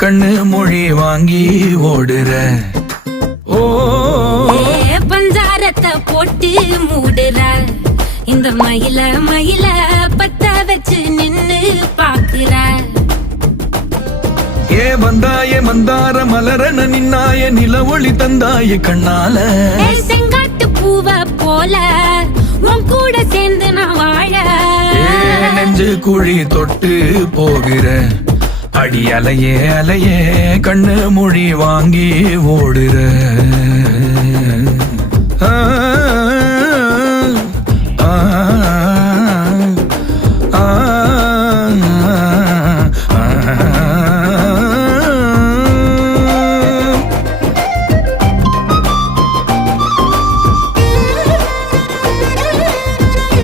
கண்ணு மொழி வாங்கி ஓடுற பஞ்சாரத்தை போட்டு மூடுற இந்த மயில மயில பத்த வச்சு நின்னு பாக்குற ஏ வந்தாய மந்தார மலரன நின்னாய நில ஒளி தந்தாய கண்ணால செங்காட்டு பூவ போல உன் கூட சேர்ந்து நான் வாழ நெஞ்சு குழி தொட்டு போகிற அடி அலையே அலையே கண்ணு மொழி வாங்கி ஓடுற ஆ